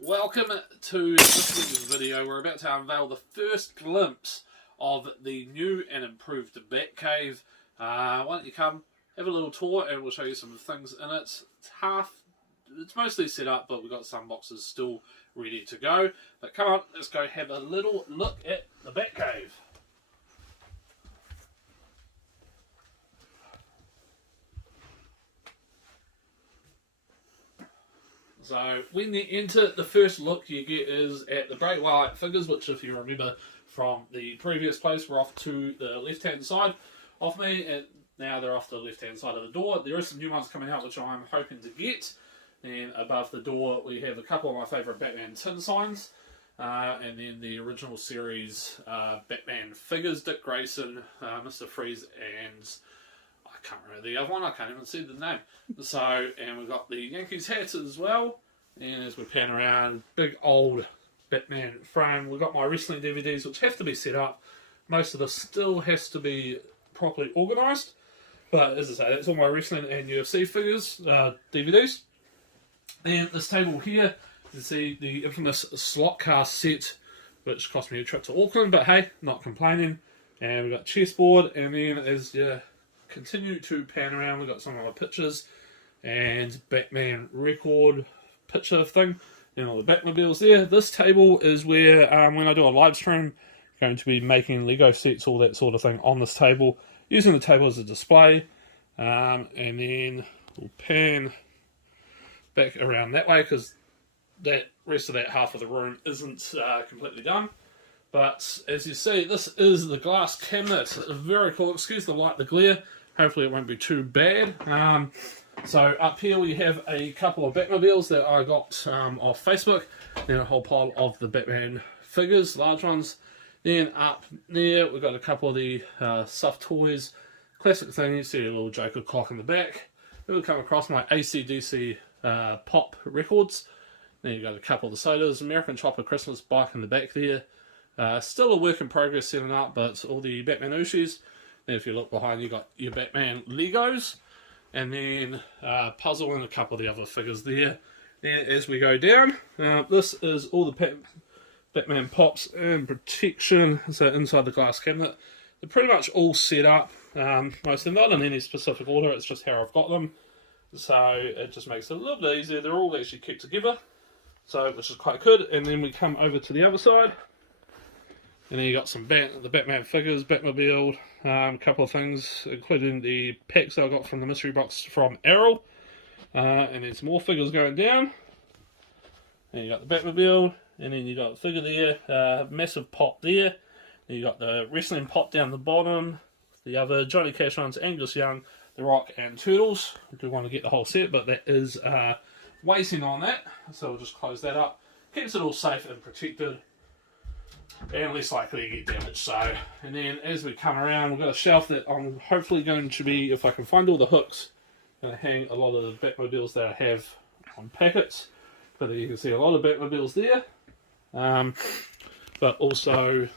Welcome to this week's video. We're about to unveil the first glimpse of the new and improved Batcave. Why don't you come, have a little tour, and we'll show you some things in it. It's mostly set up, but we've got some boxes still ready to go. But come on, let's go have a little look at the Batcave. So when you enter, the first look you get is at the great white figures, which if you remember from the previous place were off to the left hand side of me, and now they're off to the left hand side of the door. There are some new ones coming out which I'm hoping to get. And above the door we have a couple of my favourite Batman tin signs, and then the original series Batman figures, Dick Grayson, Mr. Freeze, and I can't remember the other one, I can't even see the name. So, and we've got the Yankees hats as well. And as we pan around, big old Batman frame. We've got my wrestling DVDs, which have to be set up. Most of this still has to be properly organised. But as I say, that's all my wrestling and UFC figures, DVDs. And this table here, you can see the infamous slot car set, which cost me a trip to Auckland, but hey, not complaining. And we've got chessboard, and then as you continue to pan around, we've got some of my pictures and Batman record picture thing, and all the Batmobiles there. This table is where, when I do a live stream, I'm going to be making Lego sets, all that sort of thing on this table, using the table as a display. And then we'll pan back around that way, because that rest of that half of the room isn't completely done. But as you see, this is the glass cabinet. Very cool. Excuse the light, the glare. Hopefully it won't be too bad. So up here we have a couple of Batmobiles that I got off Facebook. Then a whole pile of the Batman figures, large ones. Then up there we've got a couple of the soft toys. Classic thing, you see a little Joker clock in the back. Then we'll come across my AC/DC pop records. Then you've got a couple of the sodas, American Chopper Christmas bike in the back there. Still a work in progress setting up, but all the Batman Ushis. Then if you look behind, you've got your Batman Legos. And then puzzle and a couple of the other figures there. Then as we go down, this is all the Batman pops and protection. So inside the glass cabinet, they're pretty much all set up. Most of them not in any specific order, it's just how I've got them. So it just makes it a little bit easier. They're all actually kept together, so which is quite good. And then we come over to the other side, and then you got some the Batman figures, Batmobile, a couple of things, including the packs that I got from the mystery box from Arrow. And then some more figures going down. And you got the Batmobile, and then you got the figure there, massive pop there. Then you got the wrestling pop down the bottom. The other Johnny Cash ones, Angus Young, The Rock, and Turtles. I do want to get the whole set, but that is waiting on that. So we'll just close that up. Keeps it all safe and protected, and less likely to get damaged. So, and then as we come around, we've got a shelf that I'm hopefully going to be, if I can find all the hooks, going to hang a lot of the Batmobiles that I have on packets. But you can see a lot of Batmobiles there. But also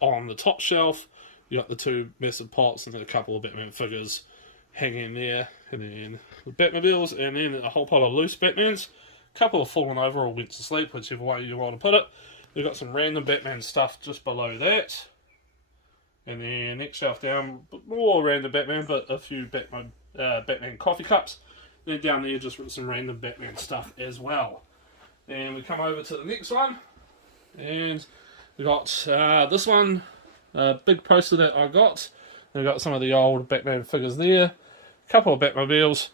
on the top shelf, you got the two massive pots and then a couple of Batman figures hanging there, and then the Batmobiles, and then a whole pile of loose Batmans. A couple have fallen over or went to sleep, whichever way you want to put it. We've got some random Batman stuff just below that. And then next shelf down, more random Batman, but a few Batman coffee cups. Then down there just with some random Batman stuff as well. And we come over to the next one. And we got this one, big poster that I got. And we've got some of the old Batman figures there. A couple of Batmobiles.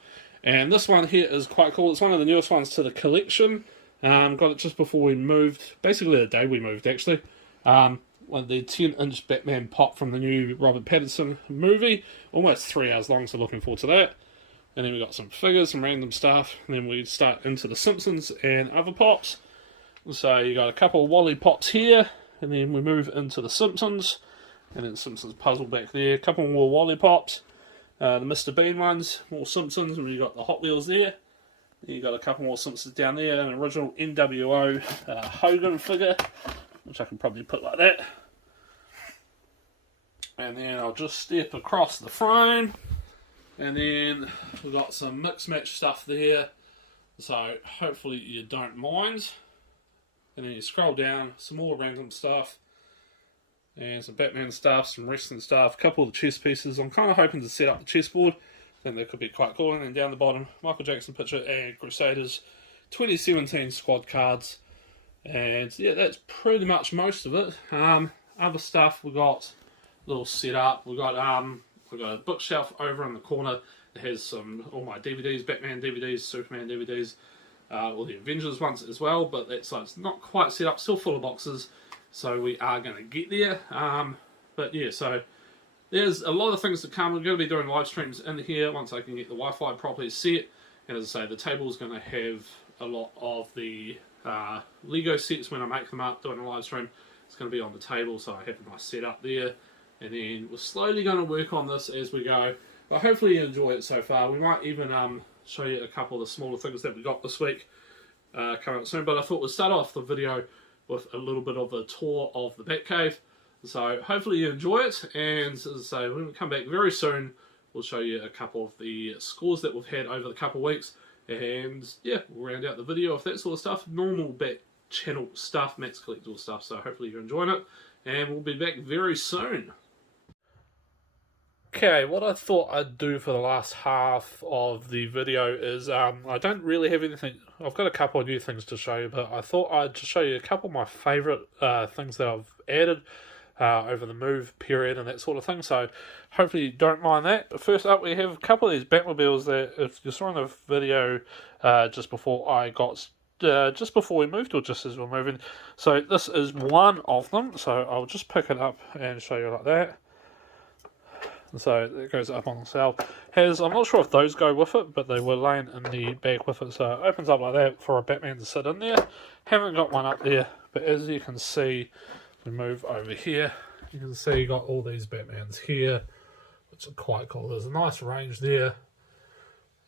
And this one here is quite cool. It's one of the newest ones to the collection. Got it just before we moved, basically the day we moved actually. One of the 10-inch Batman pop from the new Robert Pattinson movie. Almost 3 hours long, so looking forward to that. And then we got some figures, some random stuff. And then we start into the Simpsons and other pops. So you got a couple of Wally pops here. And then we move into the Simpsons. And then Simpsons puzzle back there. A couple more Wally pops. The Mr. Bean ones, more Simpsons. And we got the Hot Wheels there. You got a couple more Simpsons down there, an original NWO Hogan figure, which I can probably put like that. And then I'll just step across the frame, and then we've got some mix match stuff there, so hopefully you don't mind. and then you scroll down, some more random stuff, and some Batman stuff, some wrestling stuff, a couple of the chess pieces. I'm kind of hoping to set up the chessboard, then that could be quite cool. And then down the bottom, Michael Jackson picture and Crusaders 2017 squad cards. And yeah, that's pretty much most of it. Other stuff, we got a little setup. We got a bookshelf over in the corner that has all my DVDs, Batman DVDs, Superman DVDs, all the Avengers ones as well. But that's it's not quite set up, still full of boxes. So we are going to get there. But yeah, so there's a lot of things to come. We're going to be doing live streams in here once I can get the Wi-Fi properly set. And as I say, the table is going to have a lot of the Lego sets when I make them up doing a live stream. It's going to be on the table, so I have a nice setup there. And then we're slowly going to work on this as we go. But hopefully you enjoy it so far. We might even show you a couple of the smaller things that we got this week coming up soon. But I thought we'd start off the video with a little bit of a tour of the Batcave. So hopefully you enjoy it. And as I say, when we come back very soon, we'll show you a couple of the scores that we've had over the couple of weeks. And yeah, we'll round out the video of that sort of stuff. Normal Bat channel stuff, Matt's Collectible stuff. So hopefully you're enjoying it. And we'll be back very soon. Okay, what I thought I'd do for the last half of the video is, I don't really have anything, I've got a couple of new things to show you, but I thought I'd just show you a couple of my favourite things that I've added over the move period and that sort of thing, so hopefully you don't mind that. But first up, we have a couple of these Batmobiles that, if you saw in the video just before we moved, or just as we're moving, so this is one of them, so I'll just pick it up and show you like that. So it goes up on the shelf. I'm not sure if those go with it, but they were laying in the bag with it. So it opens up like that for a Batman to sit in there. Haven't got one up there, but as you can see, we move over here. You can see you got all these Batmans here, which are quite cool. There's a nice range there,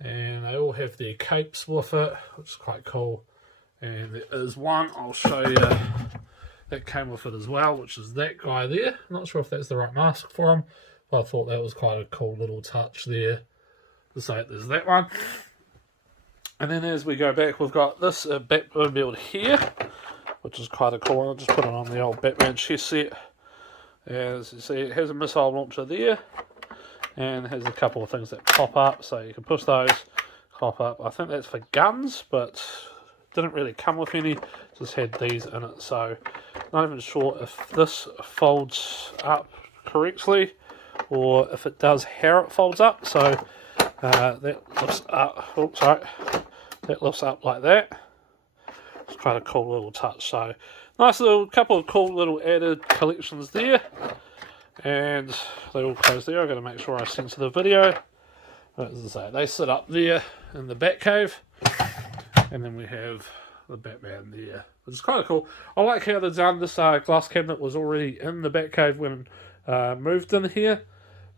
and they all have their capes with it, which is quite cool. And there is one I'll show you that came with it as well, which is that guy there. I'm not sure if that's the right mask for him. I thought that was quite a cool little touch there. So there's that one. And then as we go back, we've got this Batmobile here, which is quite a cool one. I'll just put it on the old Batman chess set. As you see, it has a missile launcher there, and it has a couple of things that pop up, so you can push those, pop up. I think that's for guns, but didn't really come with any. Just had these in it, so not even sure if this folds up correctly, or if it does, how it folds up. So that lifts up. Oops, sorry. That lifts up like that. It's quite a cool little touch. So nice little couple of cool little added collections there, and they all close there. I've got to make sure I censor the video. But as I say, they sit up there in the Batcave, and then we have the Batman there, which is kind of cool. I like how they've done this. Glass cabinet was already in the Batcave when moved in here,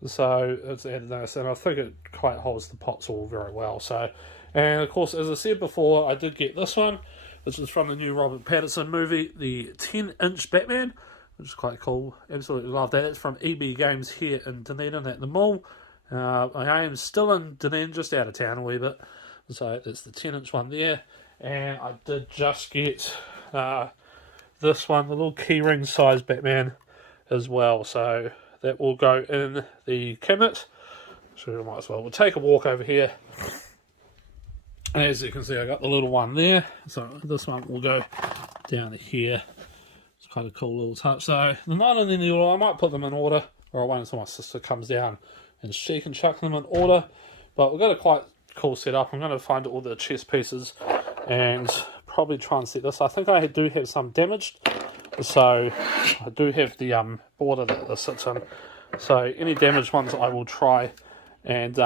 so it's added nice, and I think it quite holds the pots all very well. So, and of course, as I said before, I did get this one. This is from the new Robert Pattinson movie, the 10-inch Batman, which is quite cool. Absolutely love that. It's from EB Games here in Dunedin at the mall. I am still in Dunedin, just out of town a wee bit, so it's the 10-inch one there. And I did just get this one, the little keyring size Batman as well, so that will go in the cabinet. So we might as well. We'll take a walk over here, and as you can see, I got the little one there, so this one will go down here. It's quite a cool little touch. So they're not in any order. I might put them in order, or I'll wait until my sister comes down and she can chuck them in order. But we've got a quite cool setup. I'm going to find all the chess pieces and probably try and set this. I think I do have some damaged, so I do have the border that this sits in. So any damaged ones I will try and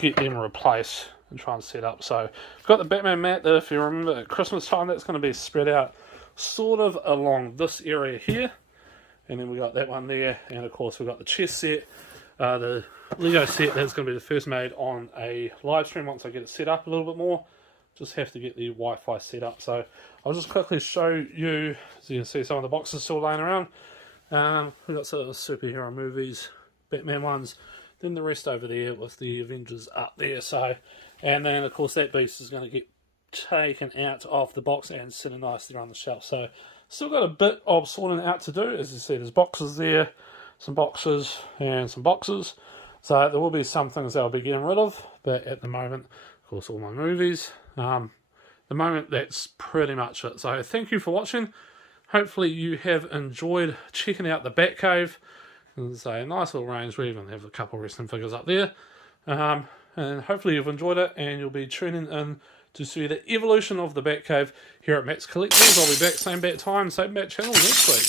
get them replaced and try and set up. So I've got the Batman mat that, if you remember at Christmas time, that's going to be spread out sort of along this area here. And then we got that one there, and of course we've got the chess set, the Lego set that's going to be the first made on a live stream once I get it set up a little bit more. Just have to get the Wi-Fi set up. So I'll just quickly show you, so you can see some of the boxes still laying around. We've got sort of superhero movies, Batman ones, then the rest over there with the Avengers up there. So, and then of course that beast is going to get taken out of the box and sitting nice there on the shelf. So still got a bit of sorting out to do. As you see, there's boxes there, some boxes and some boxes. So there will be some things that I'll be getting rid of, but at the moment, of course, all my movies. The moment, that's pretty much it. So thank you for watching. Hopefully you have enjoyed checking out the Batcave. It's a nice little range. We even have a couple of wrestling figures up there. And hopefully you've enjoyed it, and you'll be tuning in to see the evolution of the Batcave here at Matt's Collectibles. I'll be back same bat time, same bat channel next week.